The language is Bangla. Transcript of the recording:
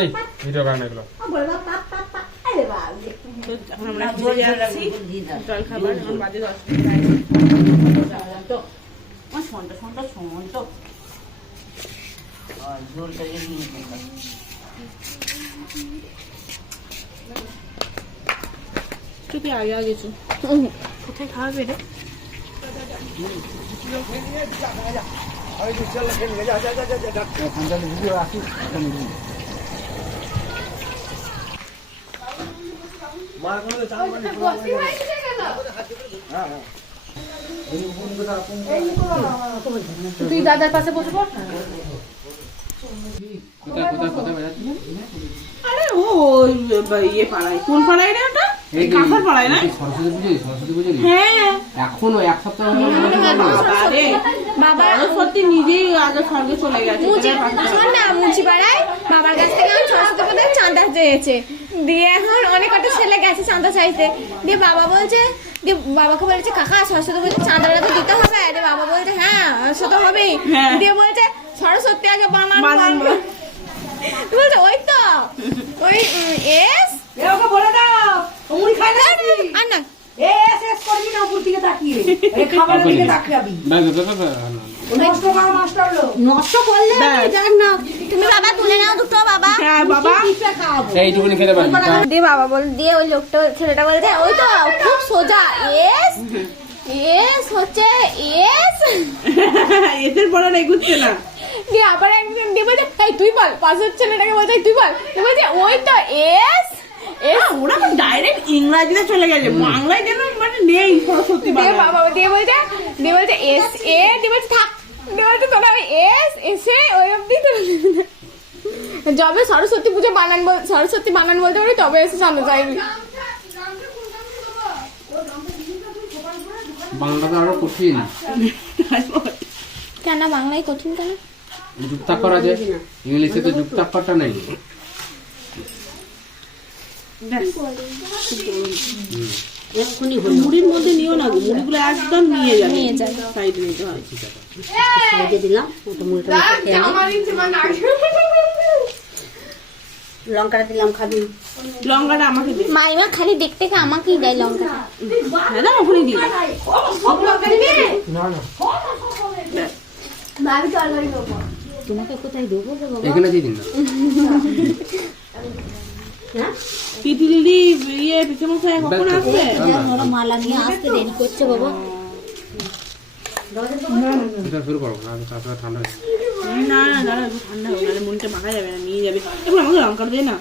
এই ভিডিও বানানো এগুলো এখন আমরা খেতে যাচ্ছি জল খাবার। এখন বাজে 10 তুই আগে আগে চো কোথায় খাওয়াবে রে? তুই দাদার পাশে বসে পড়। আরে ও ইয়ে পাড়ায়, কোন পাড়ায় রে ওটা? কাঁসার পাড়ায় না? সরস্বতী পুজো হ্যাঁ এখনো এক সপ্তাহ আরে বাবা সত্যি নিজেই আগে স্বর্গে চলে গেছে। মুচি পাড়ায় বাবার কাছ থেকে আমি সরস্বতী পুজোর চাঁদা চেয়েছে, দিয়ে এখন অনেক কটা ছেলে গেছে চাঁদা চাইতে, দিয়ে বাবা বলছে, দিয়ে বাবাকে বলেছে কাকা সরস্বতী পুজোর চাঁদাটা তো দিতে হবে। দিয়ে বাবা বলছে হ্যাঁ সে তো হবেই, দিয়ে বলছে সরস্বতী আগে বানানো বলছে ওই তো ওই এস ওকে বলে দাও মুড়ি খাই না আর না এস এস করবি না উপর দিকে তাকিয়ে এই খাবারের দিকে তাকাবি নষ্ট করা নষ্ট হলো নষ্ট করলে জান না তুমি বাবা তুলে নাও দুটো বাবা। হ্যাঁ বাবা এইটুকুনি খেতে পারবি দিয়ে বাবা বল, দিয়ে ওই লোকটা ছেলেটা বলছে ওই তো খুব সোজা এস এস হচ্ছে এস এদের পড়া এগুচ্ছে না। দিয়ে আবার একজন দিয়ে বলছে এই তুই বল, পাশের ছেলেটাকে বলছে তুই বল, দিয়ে বলছে ওই তো এস এস। ওরা ডাইরেক্ট ইংরেজিতে চলে গেছে, বাংলায় যেন মানে নেই সরস্বতী দিয়ে বাবা। বাবা দিয়ে বলছে এস এ, দিয়ে বলছে থাক, দিয়ে বলছে তোরা ওই এস এসে ওই অব্দি যবে সরস্বতী পুজো বানান সরস্বতী বানান বলতে পারি তবে এসে জানতে চাইবি। বাংলাটা আরো কঠিন। কেন বাংলায় কঠিন কেন? যুক্তাক্ষর আছে, ইংলিশে তো যুক্তাক্ষরটা নেই। মুড়ির মধ্যে নিও না, মুড়িগুলো একদম নিয়ে যায় সাইডে নিতে হয়। সাইডে দিলাম ওটা মুড়িটা লঙ্কাটা দিলাম খাবি? লঙ্কাটা আমাকে দে। মাইমা খালি দেখতে আমাকেই দেয় লঙ্কা। হ্যাঁ দাম ওখানে দিই। তোমাকে কোথায় দেবো এখানে দিয়ে দিন না। তিতিলি ইয়ে পিঠে মশাই কখন আসবে? ওরা মালা নিয়ে আসতে দেরি করছে বাবা। এটা শুরু করবো না, তারপরে ঠান্ডা না না দাঁড়া একটু ঠান্ডা হবে, নাহলে মনটা মাখা যাবে না, নিয়ে যাবে। এখন আমাকে লঙ্কাটা দে না।